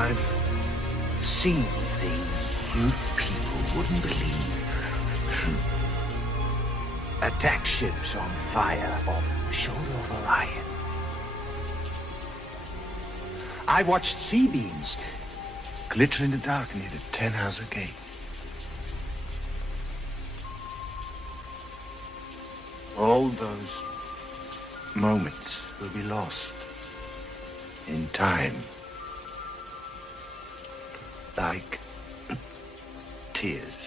I've seen things you people wouldn't believe. Attack ships on fire off the shoulder of Orion. I watched C-beams glitter in the dark near the 10-house gate. All those moments will be lost in time. Like tears.